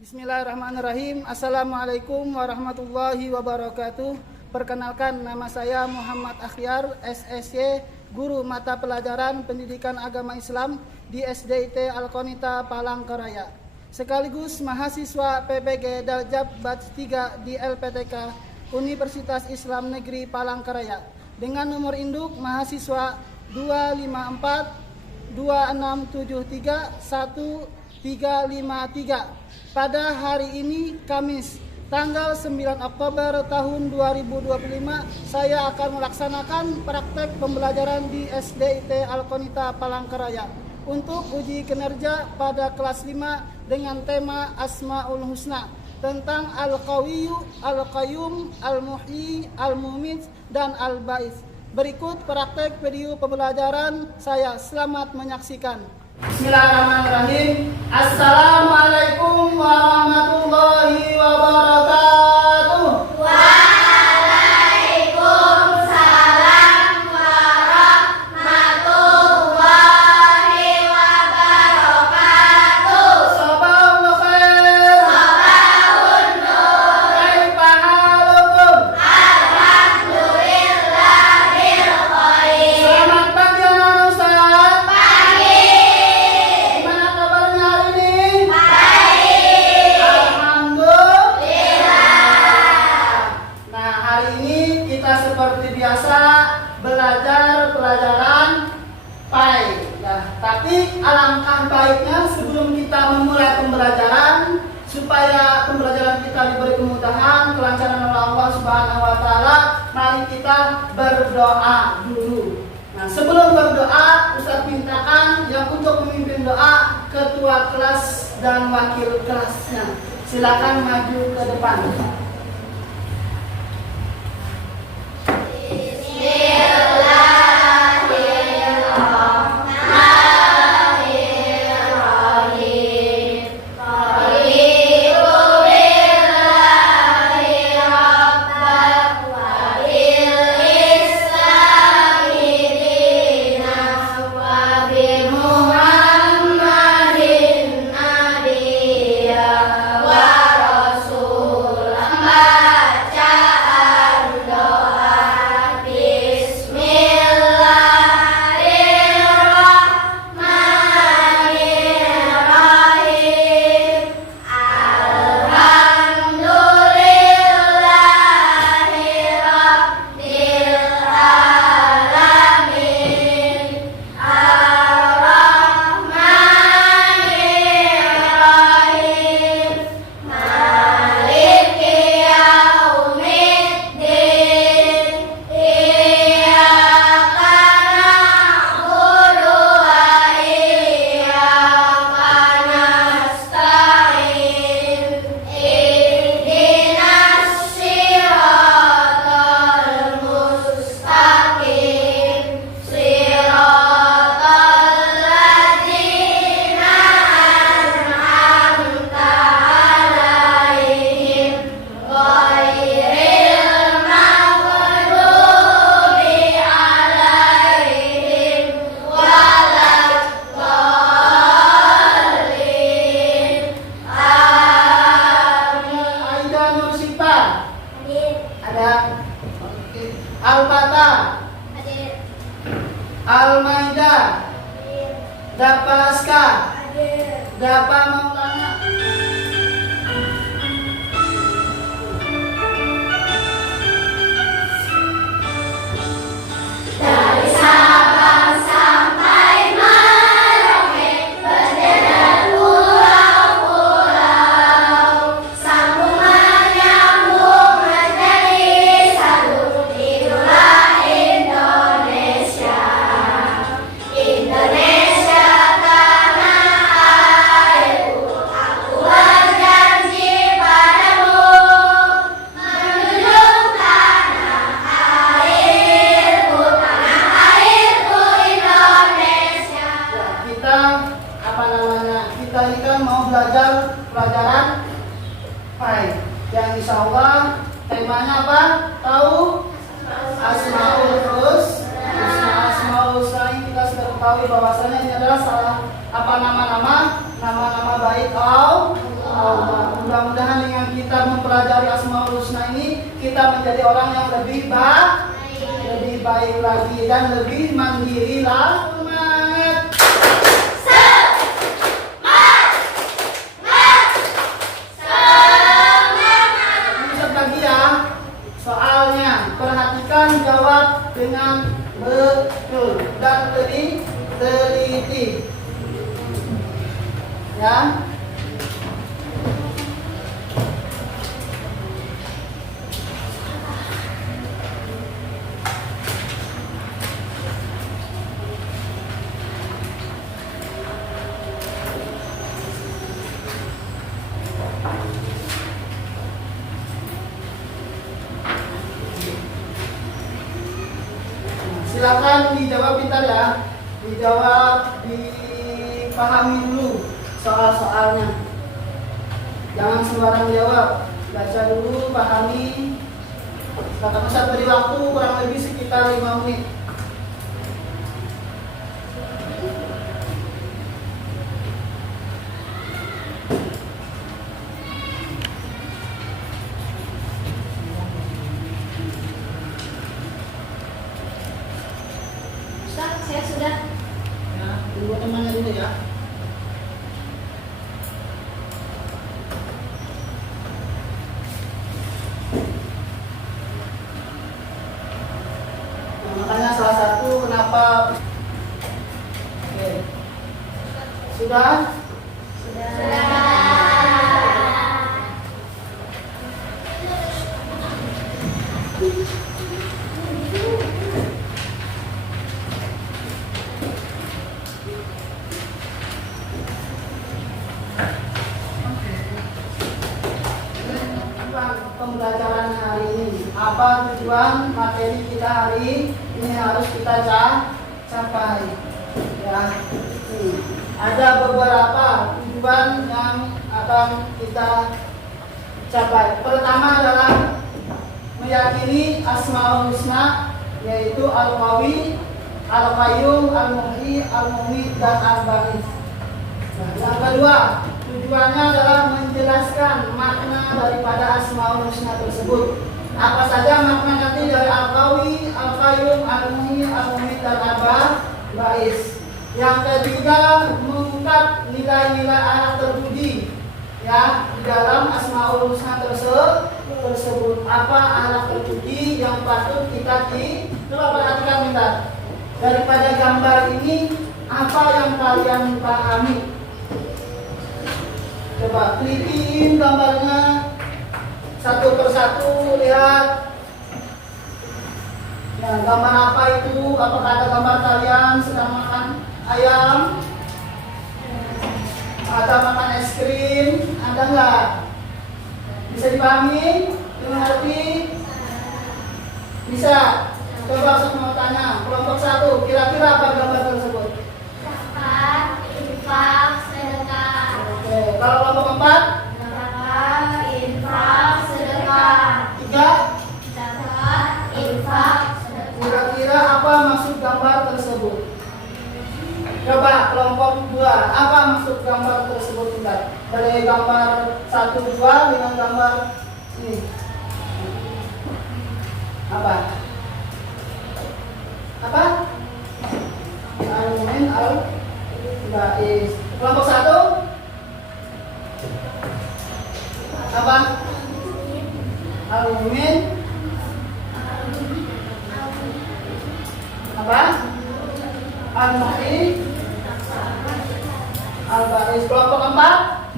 Bismillahirrahmanirrahim. Assalamualaikum warahmatullahi wabarakatuh. Perkenalkan, nama saya Muhammad Akhyar, SSY, Guru Mata Pelajaran Pendidikan Agama Islam di SDIT Alkonita Palangkaraya, sekaligus mahasiswa PPG Daljab Batch 3 di LPTK Universitas Islam Negeri Palangkaraya dengan nomor induk mahasiswa 254 2673 1353. Pada hari ini Kamis tanggal 9 Oktober tahun 2025, saya akan melaksanakan praktek pembelajaran di SDIT Alkonita Palangkaraya untuk uji kinerja pada kelas 5 dengan tema Asmaul Husna tentang Al-Qawiyyu, Al-Qayyum, Al-Muhyi, Al-Mumit, dan Al-Ba'its. Berikut praktek video pembelajaran saya. Selamat menyaksikan. Bismillahirrahmanirrahim. Assalamualaikum warahmatullahi wabarakatuh. Waalaikumsalam warahmatullahi wabarakatuh. Sabahul khair. Sabahun nur. Kaifa halukum? Alhamdulillahil khair. Selamat pagi anak Ustaz. Pagi. Gimana kabarnya hari ini? Baik. Alhamdulillah. Nah, hari ini kita seperti biasa belajar pelajaran PAI. Nah, tapi alangkah baiknya sebelum kita memulai pembelajaran, supaya pembelajaran kita diberi kemudahan, kelancaran oleh Allah Subhanahu wa taala, mari kita berdoa dulu. Nah, sebelum berdoa, Ustaz mintakan yang untuk memimpin doa ketua kelas dan wakil kelasnya. Silakan maju ke depan. Bismillahirrahmanirrahim. Raditu billahi rabban wa bil islami dinan wa bi Muhammadin nabiyya wa rasulan. Bacaan doa. Bismillahirrahmanirrahim. Alhamdulillahi rabbil alamin. Ar-Rahmanirrahim. Maliki yaumiddin. Iyyaka na'budu wa iyyaka nasta'in. Ihdinas siratal mustaqim. Siratal ladzina an'amta 'alaihim ghairil maghdubi 'alaihim waladdallin. Amin. Aida Nursifa. Ada. Oke. Al-Fatah. Al-Maidah. Dapa Aska. Dapa Maulana. Dari Sabang sampai Merauke, berderai pulau-pulau, sambungan nyambung menjadi satu. Itulah Indonesia. Indonesia tanah airku, aku berjanji padamu, menjunjung tanah airku, tanah airku Indonesia. Kita kita ini kan mau belajar pelajaran PAI yang insya Allah temanya apa? Tahu? Asmaul Husna. Asmaul Husna ini kita sudah ketahui bahwasanya ini adalah salah nama-nama baik Allah. Allah. Mudah-mudahan dengan kita mempelajari Asmaul Husna ini kita menjadi orang yang lebih baik lagi dan lebih mandiri lah. Semangat. Bisa lagi ya. Soalnya perhatikan, jawab dengan betul dan teliti. Ya. Silakan dijawab pintar ya. Dijawab, dipahami dulu soal-soalnya. Jangan sembarang jawab. Baca dulu, pahami. Kakak Ustaz beri waktu kurang lebih sekitar 5 menit. Ustaz, saya sudah. Ya, tunggu temannya dulu ya. Nah, makanya salah satu kenapa. Oke. Sudah? Pembelajaran hari ini, apa tujuan materi kita hari ini harus kita capai ya. Ada beberapa tujuan yang akan kita capai. Pertama adalah meyakini Asmaul Husna, yaitu Al-Qawi, Al-Qayyum, Al-Muhyi, Al-Mumit, dan Al-Ba'is. Nah, yang kedua, tujuannya adalah menjelaskan makna daripada Asmaul Husna tersebut. Apa saja makna nanti dari Al-Qawi, Al-Qayyum, Al-Muhyi, Al-Mumit, dan Al-Ba'is. Yang ketiga, mengungkap nilai-nilai anak terpuji ya di dalam Asmaul Husna tersebut. Apa anak terpuji yang patut kita coba perhatikan bentar. Daripada gambar ini, apa yang kalian pahami? Coba telitiin gambarnya satu persatu, lihat. Nah, gambar apa itu? Apakah ada gambar kalian sedang makan ayam? Atau makan es krim? Ada nggak? Bisa dipahami? Dimengerti? Bisa? Coba saya mau tanya, kelompok 1, kira-kira apa gambar tersebut? Zakat, infak, sedekah. Oke, kalau kelompok 4? Zakat, infak, sedekah. 3? Zakat, infak, sedekah. Kira-kira apa maksud gambar tersebut? Coba kelompok 2, apa maksud gambar tersebut? Bentar. Dari gambar 1, 2 dengan gambar ini. Apa? Apa? Al-Mu'min, Al-Ba'is. Kelompok 1? Apa? Al-Mu'min. Apa? Al-Muhyi, Al-Ba'is. Kelompok 4?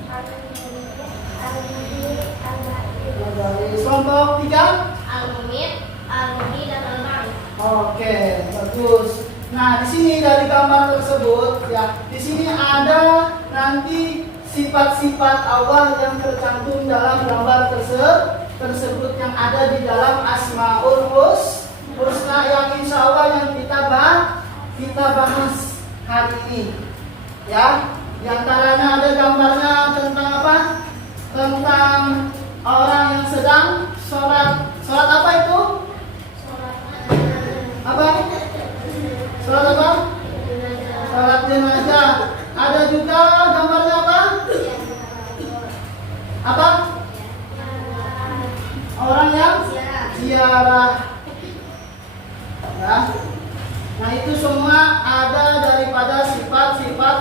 Al-Ba'is. Kelompok 3? Al-Mumit, Al-Muhyi, dan Al-Ba'is. Oke, bagus. Nah, di sini dari gambar tersebut ya, di sini ada nanti sifat-sifat Allah yang tercantum dalam gambar tersebut yang ada di dalam Asmaul Husna yang insya Allah yang kita bahas hari ini. Ya, di antaranya ada gambarnya tentang apa? Tentang orang yang sedang sholat. Sholat apa itu? Apa? Sholat apa? Sholat jenazah. Ada juga gambarnya apa? Apa? Orang yang ziarah. Ya. Nah, itu semua ada daripada sifat-sifat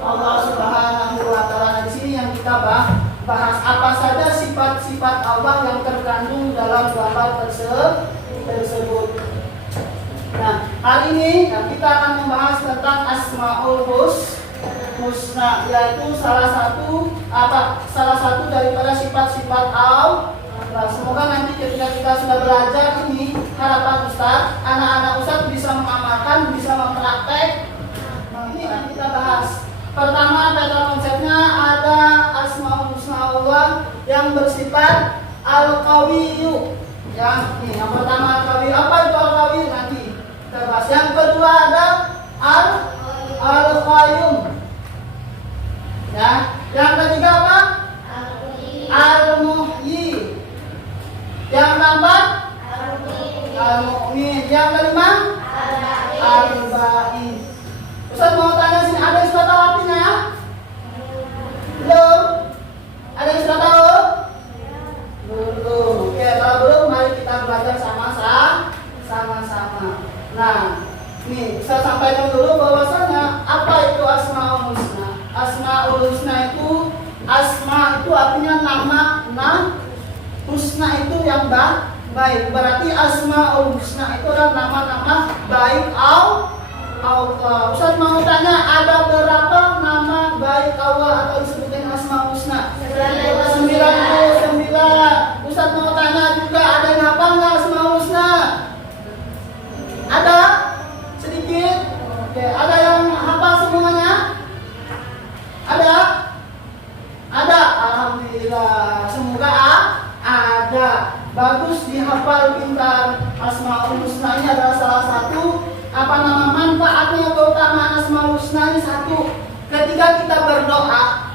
Allah Subhanahu wa taala. Di sini yang kita bahas apa saja sifat-sifat Allah yang terkandung dalam gambar tersebut. Nah, hari ini kita akan membahas tentang Asmaul Husna, yaitu salah satu daripada sifat-sifat Allah. Semoga nanti ketika kita sudah belajar ini, harapan Ustaz, anak-anak Ustaz bisa mengamalkan, bisa mempraktek. Nah, ini yang kita bahas. Pertama, pada konsepnya ada Asmaul Husna Allah yang bersifat Al-Qawiyyu. Yang pertama Al-Qawiyyu. Apa itu Al-Qawiyyu? Nanti kita bahas. Yang kedua ada Al-Qayyum. Ya. Yang ketiga apa? Al-Muhyi. Yang keempat Al-Mu'min. Yang kelima Al-Ba'in. Ustaz mau tanya sini, ada yang sudah tahu artinya? Belum? Ada yang sudah tahu? Belum. Oke, kalau belum mari kita belajar sama-sama. Nah, nih saya sampaikan dulu bahwasanya apa itu Asmaul Husna. Asmaul Husna itu, asma itu artinya nama, husna itu yang baik. Berarti Asmaul Husna itu adalah nama-nama baik Allah. Ustaz mau tanya, ada berapa nama baik Allah atau disebutkan Asmaul Husna? 99. Ustaz mau tanya juga, ada yang hafal nggak Asmaul Husna? Ada? Sedikit? Oke, ada yang hafal semuanya? Ada? Ada? Alhamdulillah. Semoga ada. Bagus, dihafal pintar. Asmaul Husna ini adalah salah satu manfaatnya, keutamaan Asmaul Husna ini satu. Ketika kita berdoa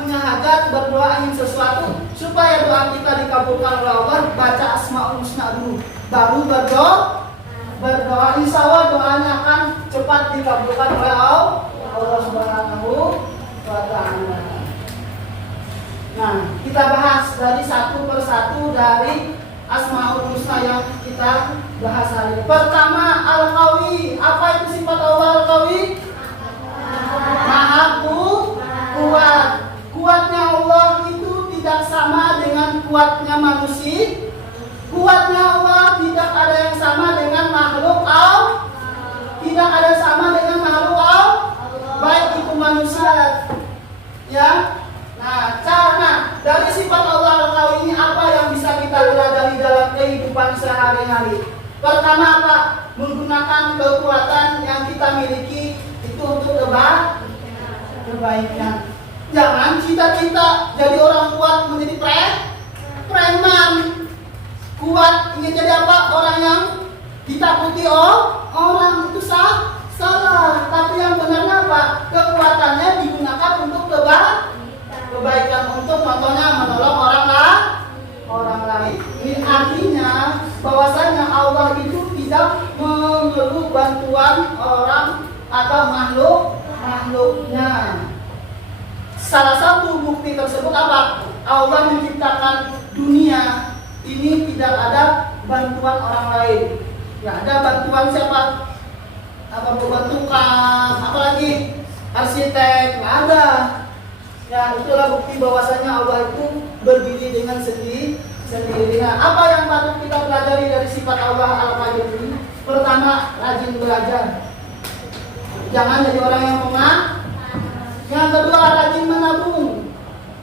punya hajat, berdoa ingin sesuatu supaya doa kita dikabulkan oleh Allah, baca Asmaul Husna dulu, baru berdoa. Insya Allah doanya akan cepat dikabulkan oleh Allah Subhanahu wa taala. Nah, kita bahas dari satu persatu dari Asmaul Husna yang kita bahas hari ini. Pertama, Al-Qawi. Apa itu sifat Allah Al-Qawi? Maha kuat. Kuatnya Allah itu tidak sama dengan kuatnya manusia. Kuatnya Allah tidak ada yang sama dengan makhluk Allah. Tidak ada sama dengan makhluk Allah. Baik itu manusia. Ya. Nah, dari sifat Allah Al-Qawi ini apa yang bisa kita pelajari dalam kehidupan sehari-hari? Pertama apa? Menggunakan kekuatan yang kita miliki itu untuk kebaikan. Jangan cita-cita jadi orang kuat menjadi preman. Kuat ingin jadi apa? Orang yang ditakuti orang, itu salah. Tapi yang benarnya apa? Kekuatannya digunakan untuk kebaikan, untuk contohnya menolong orang lain. Ini artinya bahwasanya Allah itu tidak memerlukan bantuan orang atau makhluknya. Salah satu bukti tersebut apa? Allah menciptakan dunia ini tidak ada bantuan orang lain. Ya, ada bantuan siapa? Apa tukang, apalagi arsitek, nggak ada. Ya, itulah bukti bahwasanya Allah itu berdiri dengan sendiri. Nah, apa yang patut kita pelajari dari sifat Allah Al-Qayyum ini? Pertama, rajin belajar. Jangan jadi orang yang pemalas. Yang kedua, rajin menabung.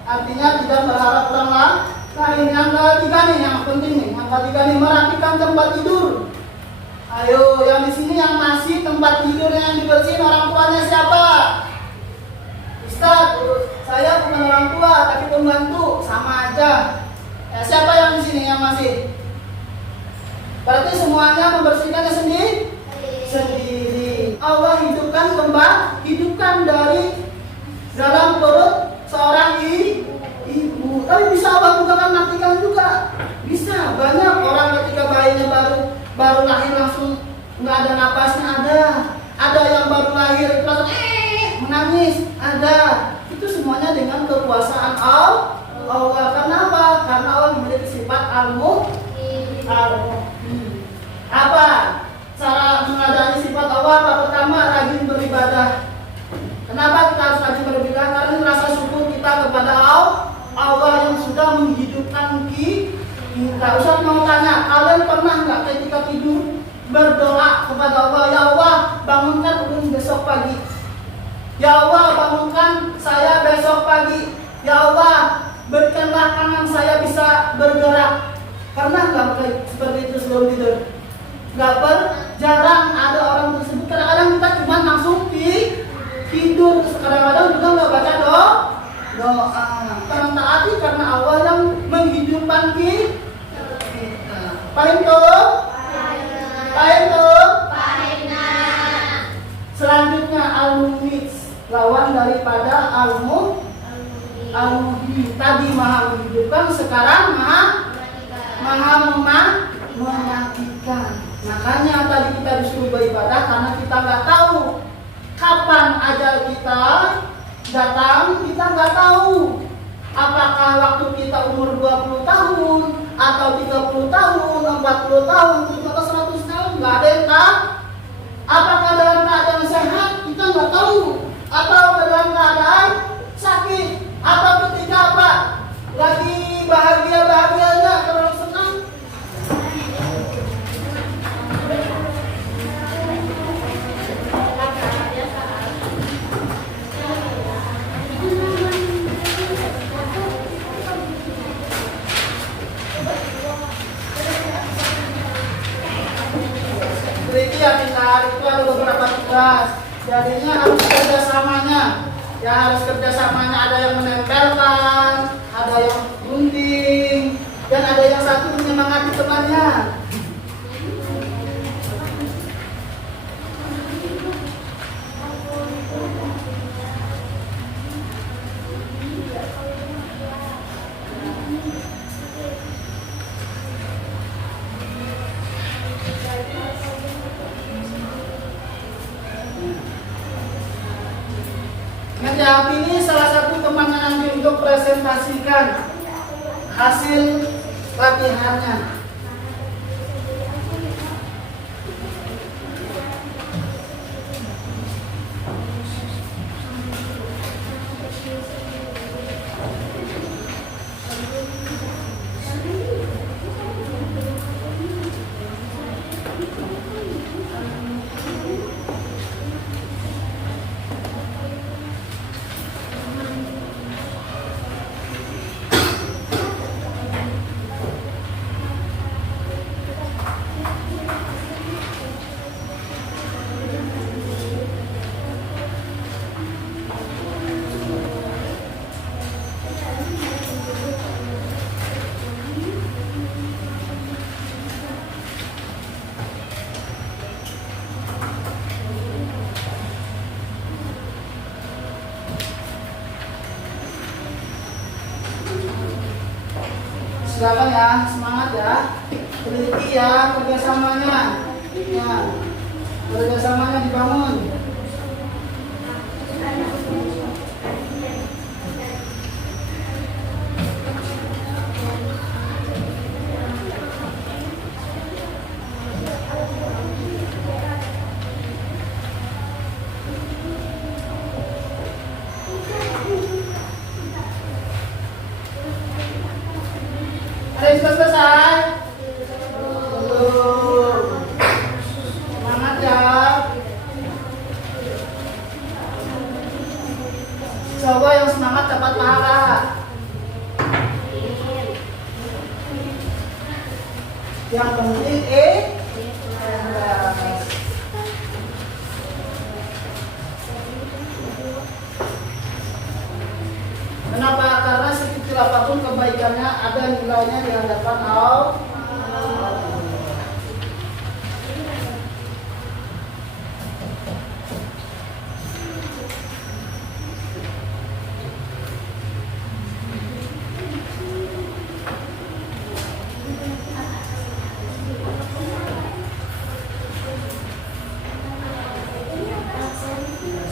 Artinya tidak berharap orang lain. Yang ketiga nih, yang penting nih. Yang ketiga nih, merapikan tempat tidur. Ayo, yang di sini yang masih tempat tidur yang dibersihin orang tuanya siapa? Ustaz, saya bukan orang tua tapi pembantu, sama aja. Ya, siapa yang di sini yang masih? Berarti semuanya membersihkannya sendiri. Allah hidupkan dari dalam perut seorang ibu. Tapi bisa Allah juga kan matikan juga. Bisa. Banyak orang ketika bayinya baru lahir langsung nggak ada napasnya, ada yang baru lahir langsung menangis, ada. Itu semuanya dengan kekuasaan Allah. Kenapa? Karena Allah memiliki sifat al-muhyi. Apa cara mengadani sifat Allah? Pertama, rajin beribadah. Kenapa kita harus rajin beribadah? Karena ini rasa syukur kita kepada Allah yang sudah menghidupkan kita. Ustaz mau tanya, kalian pernah nggak ketika tidur berdoa kepada Allah, ya Allah bangunkan ulun besok pagi, ya Allah bangunkan saya besok pagi, ya Allah berikanlah tangan saya bisa bergerak? Pernah nggak seperti itu sebelum tidur? Jarang ada orang tersebut. Kadang-kadang kita cuma langsung tidur. Kadang-kadang juga nggak baca doa. Karena taati karena Allah yang menghidupkan kita. Paling tuh. Selanjutnya al-muhyi, lawan daripada al-muhyi. Tadi maha menghidupkan, sekarang maha mematikan. Makanya tadi kita disuruh beribadah karena kita nggak tahu kapan ajal kita datang. Kita nggak tahu apakah waktu kita umur 20 tahun atau 30 tahun, 40 tahun, atau 100 tahun, nggak ada yang tahu. Apakah dalam keadaan sehat? Kita nggak tahu. Atau dalam keadaan sakit? Atau ketika apa? Lagi bahagia-bahagianya, terlalu senang. Berarti ya pintar, itu ada beberapa tugas. Jadinya harus kerjasamanya. Ya harus kerjasamanya, ada yang menempelkan, ada yang gunting, dan ada yang satu menyemangati temannya. Menjawab ini salah satu temannya nanti untuk presentasikan hasil latihannya. Silakan ya, semangat ya, teliti ya, kerjasamanya, ya, kerjasamanya dibangun. Ada yang sudah selesai? Belum. Semangat ya. Coba yang semangat dapat pahala. Yang penting kenapa? Karena sekecil apapun kebaikannya ada nilainya di hadapan Allah.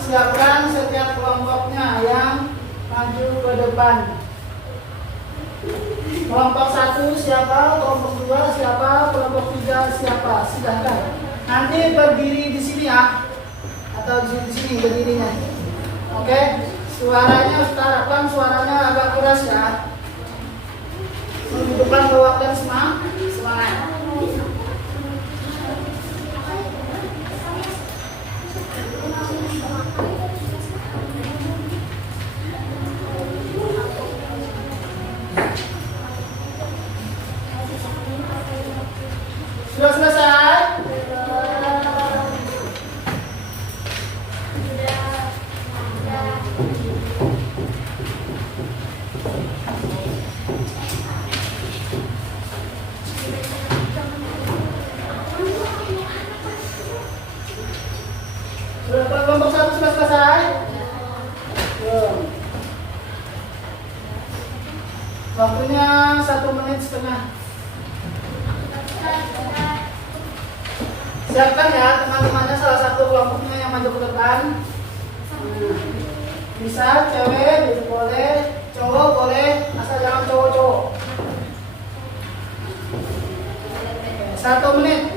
Siapkan setiap kelompoknya yang maju ke depan. Kelompok 1 siapa? Kelompok 2 siapa? Kelompok 3 siapa? Silahkan. Nanti berdiri di sini ya, atau di sini berdirinya. Oke, suaranya kita harapkan suaranya agak keras ya. Di depan bawa dan semangat. Sudah selesai? Kelompok 1 sudah selesai? Belum. Waktunya 1 menit setengah. Siapkan ya teman-temannya, salah satu kelompoknya yang maju ke depan. Bisa cewek, boleh, cowok boleh, asal jangan cowok-cowok. 1 menit.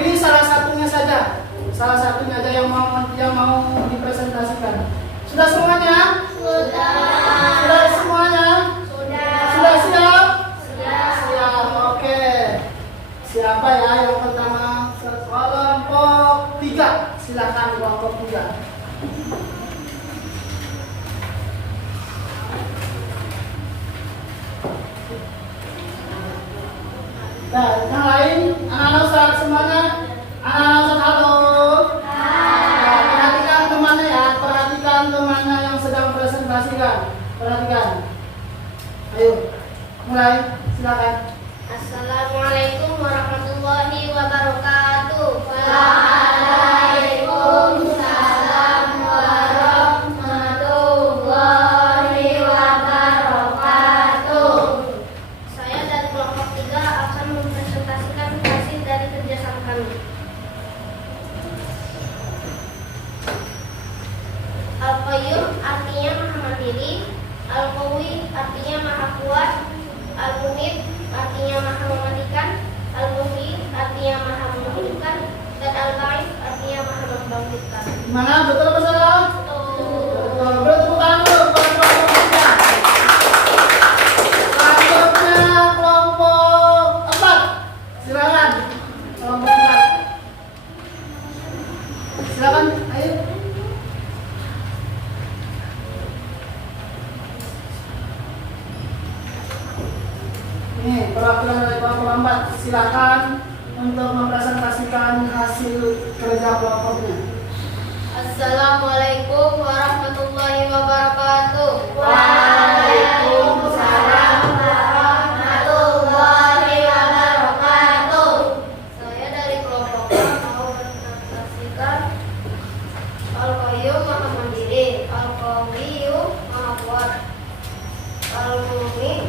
Ini salah satunya saja yang mau dipresentasikan. Sudah semuanya? Sudah semuanya? Sudah siap? Siap. Oke. Siapa ya yang pertama? Kelompok 3. Silakan kelompok 3. Nah, yang lain, anak-anak Ustaz semuanya. Anak-anak Ustaz, halo. Nah, perhatikan temannya ya, perhatikan temannya yang sedang presentasikan. Perhatikan. Ayo, mulai. Silakan. Assalamualaikum warahmatullahi wabarakatuh. Waalaikumsalam warahmatullahi wabarakatuh. Saya dari kelompok 3 akan mempresentasikan hasil dari kerjasama kami. Al-Qayyum artinya maha mandiri, Al-Qawi artinya maha kuat, Al-Munib artinya maha mematikan, Al-Muhyi artinya maha menghidupkan, dan Al-Ba'its artinya maha membangkitkan. Gimana? Betul apa salah? Betul. Bertepuk tangan dulu buat kelompok 3. Selanjutnya kelompok 4. Silakan. Kelompok 4. Silakan. Ayo. Ini perwakilan dari kelompok 4. Silakan untuk mempresentasikan hasil kerja kelompoknya. Assalamualaikum warahmatullahi wabarakatuh. Waalaikumsalam warahmatullahi wabarakatuh. Saya dari kelompok A mau presentasikan Al-Qayyum maha mandiri, Al-Qawiyyu maha kuat, Al-Mu'min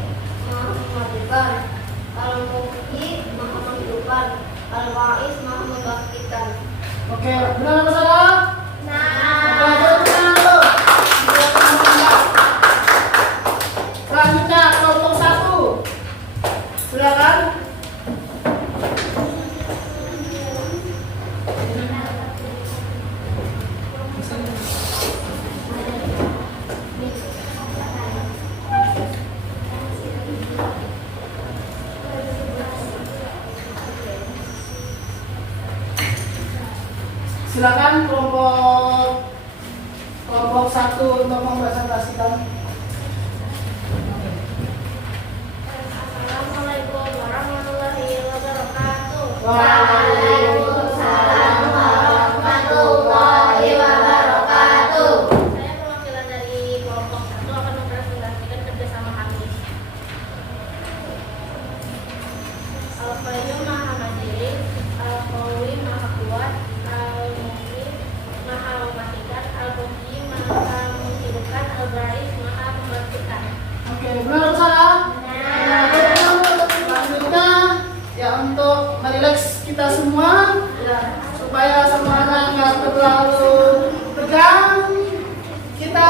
maha mematikan, Al-Muhyi maha menghidupkan, Al-Ba'its maha membangkitkan. Oke, benar apa salah? Selanjutnya kelompok 1. Silakan. Silakan kelompok 1 untuk mempresentasikan. Assalamualaikum warahmatullahi wabarakatuh. Waalaikumsalam warahmatullahi wabarakatuh. Saya perwakilan dari kelompok 1 akan mempresentasikan kerjasama kami. Al-Qayyum maha mandiri, Al-Qawi maha kuat, Al-Mu'min maha mematikan, Al-Muhyi maha menghidupkan, Al-Ba'its maha membangkitkan. Oke, benar atau salah? Selanjutnya ya untuk merileks kita semua ya, supaya semuanya nggak terlalu tegang. Kita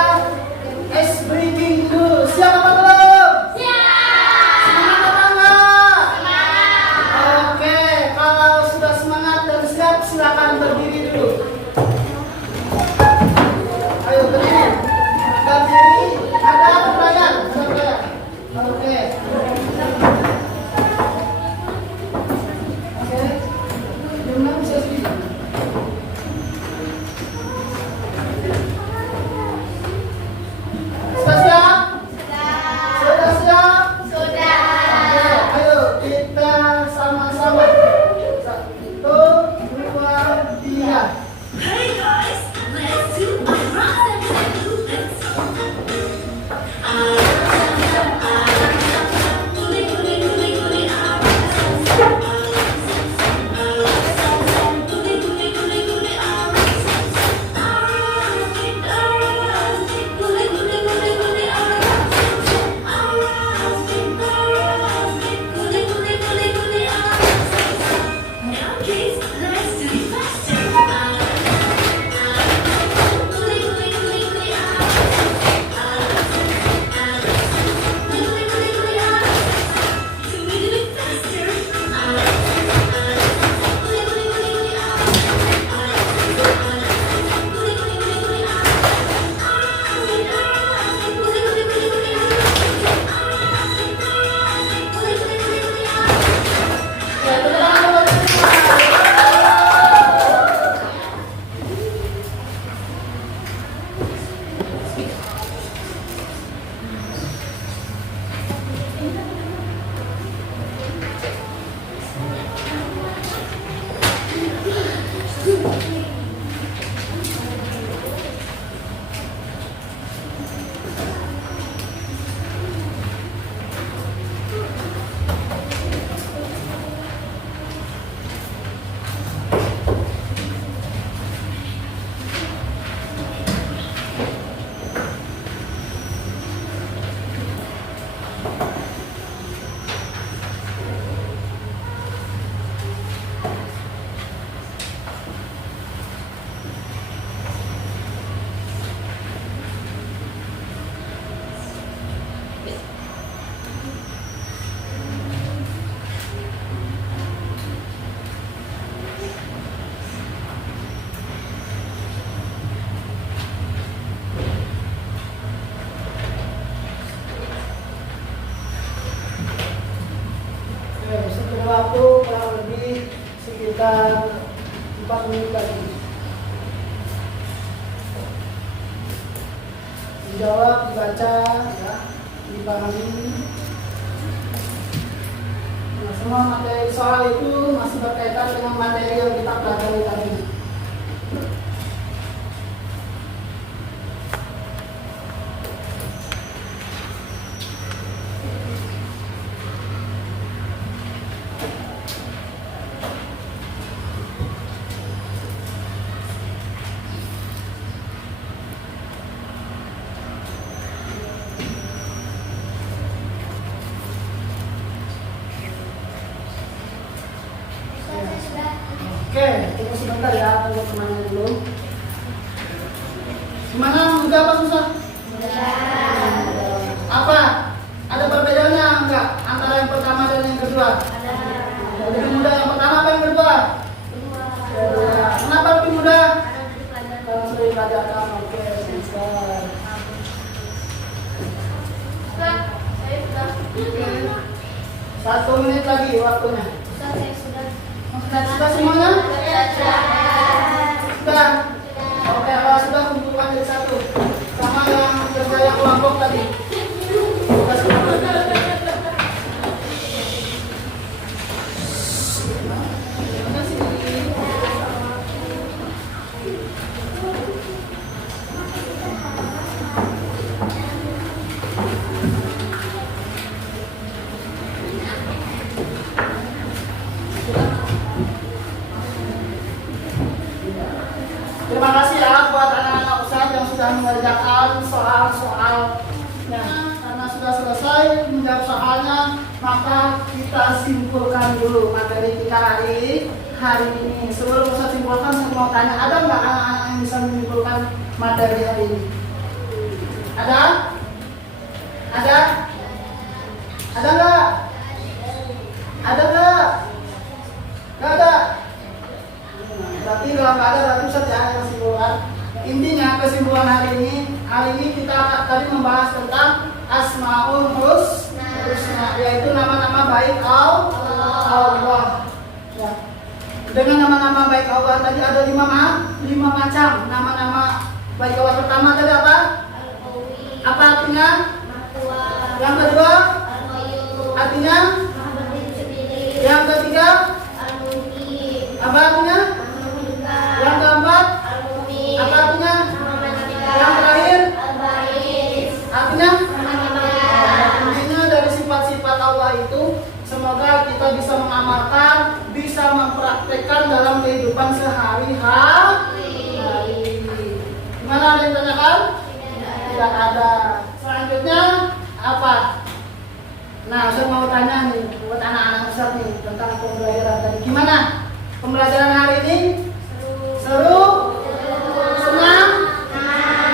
ice breathing dulu. Siap apa belum? Siap. Semangat apa enggak? Semangat. Oke, kalau sudah semangat dan siap, silakan berdiri dulu. Ayo berdiri. Berdiri. Ada pertanyaan? Ada pertanyaan? Oke. Oke. Jumlah bisa sedikit. Sudah siap? Sudah siap? Oke, ayo kita sama-sama. 1, 2, 3. Hey guys, let's do a rock and Now kids, let's do it faster. Ya, tepuk tangan dulu. Oke, sekitar waktu kurang lebih sekitar 4 menit lagi. Dijawab, dibaca, ya, dipahami. Nah, semua materi soal itu masih berkaitan dengan materi yang kita pelajari tadi. Oke, tunggu sebentar ya, tunggu temannya dulu. Gimana? Mudah apa susah? Apa? Ada perbedaannya enggak antara yang pertama dan yang kedua? Lebih mudah yang pertama apa yang kedua? Kedua. Kenapa lebih mudah? Kalau sering pelajaran. Oke, selesai. Oke. 1 menit lagi waktunya. Sudah semuanya? Sudah. Oke, kalau sudah kumpulkan jadi satu. Sama yang kerja yang kelompok tadi. Sudah semua. Terima kasih ya buat anak-anak Ustaz yang sudah mengerjakan soal-soalnya. Karena sudah selesai menjawab soalnya, maka kita simpulkan dulu materi kita hari ini. Sebelum Ustaz simpulkan, saya mau tanya, ada nggak anak-anak yang bisa menyimpulkan materi hari ini? Ada? Ada? Ada nggak? Ada nggak? Nggak ada. Berarti kalau nggak ada, berarti Ustaz ya kesimpulan. Intinya kesimpulan hari ini kita tadi membahas tentang Asmaul Husna, yaitu nama-nama baik Allah. Ya. Dengan nama-nama baik Allah tadi ada lima macam nama-nama baik Allah. Pertama tadi apa? Al-Qawi, Apa artinya? Mahwa, Yang kedua Al-Qayyum, artinya? Maha berdiri sendiri, Yang ketiga Al-Muhyi, apa artinya? Maha menghidupkan, Yang keempat Al-Muhyi, apa artinya? Maha mematikan, Yang terakhir Al-Ba'is, artinya? Maha memelihara. Intinya dari sifat-sifat Allah itu semoga kita bisa mengamalkan, bisa mempraktekkan dalam kehidupan sehari-hari. Gimana, ada yang tanyakan? Tidak ada. Selanjutnya apa? Nah, saya mau tanya nih buat anak-anak Ustaz nih tentang pembelajaran tadi. Gimana? Pembelajaran hari ini? Seru? Senang?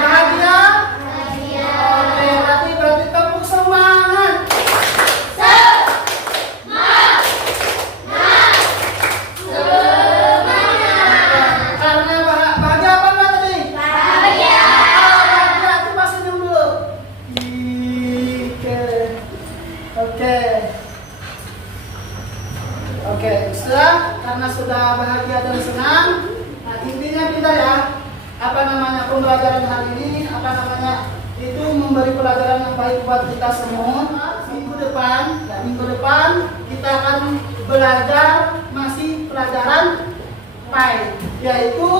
Bahagia? Oke, berarti tepuk semangat. Karena bahagia apa enggak tadi? Bahagia. Coba senyum dulu. Oke. Karena sudah bahagia dan senang. Nah, intinya pintar ya. Apa namanya pembelajaran hari ini? Itu memberi pelajaran yang baik buat kita semua. Minggu depan kita akan belajar masih pelajaran PAI, yaitu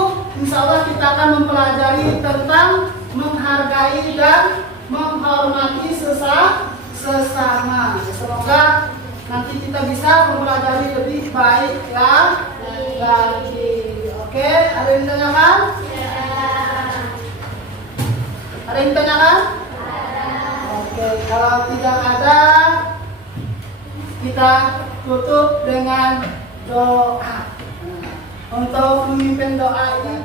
insya Allah kita akan mempelajari tentang menghargai dan menghormati sesama. Semoga nanti kita bisa mempelajari lebih baik lagi. Oke, ada yang ditanyakan? Ada yang ditanyakan? Oke, kalau tidak ada, kita tutup dengan doa. Untuk memimpin doa ini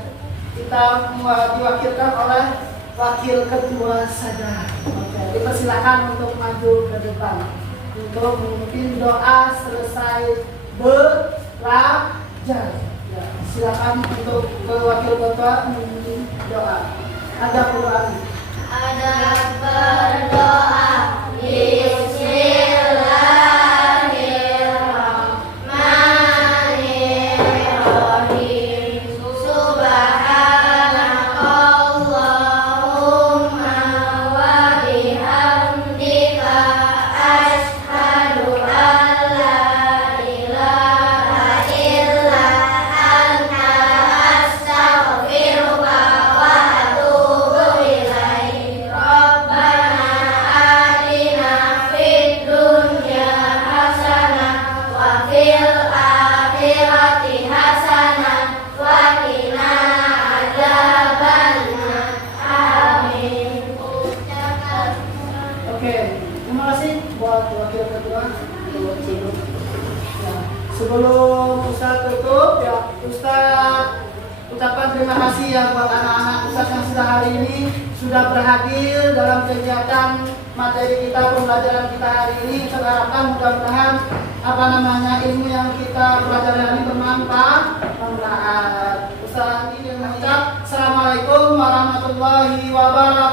kita diwakilkan oleh wakil ketua saja. Oke, dipersilakan untuk maju ke depan untuk memimpin doa selesai belajar. Ya, silakan untuk ke wakil ketua memimpin doa. Ada Quran. Ada berdoa. Bismillahirrahmanirrahim. Subhanakallahumma wa bihamdika asyhadu an la ilaha illa anta astaghfiruka wa atubu ilaik. Rabbana atina fid dunya hasanah wa fil akhirati hasanah wa qina adzabannar. Amin. Oke, terima kasih buat wakil ketua. Ya, sebelum Ustaz tutup, ya Ustaz ucapkan terima kasih ya buat anak-anak Ustaz yang sudah hari ini sudah berhadir dalam kegiatan materi kita, pembelajaran kita hari ini. Saya harapkan mudah-mudahan ilmu yang kita pelajari hari ini bermanfaat. Ustaz ini yang mengucap Assalamualaikum warahmatullahi wabarakatuh.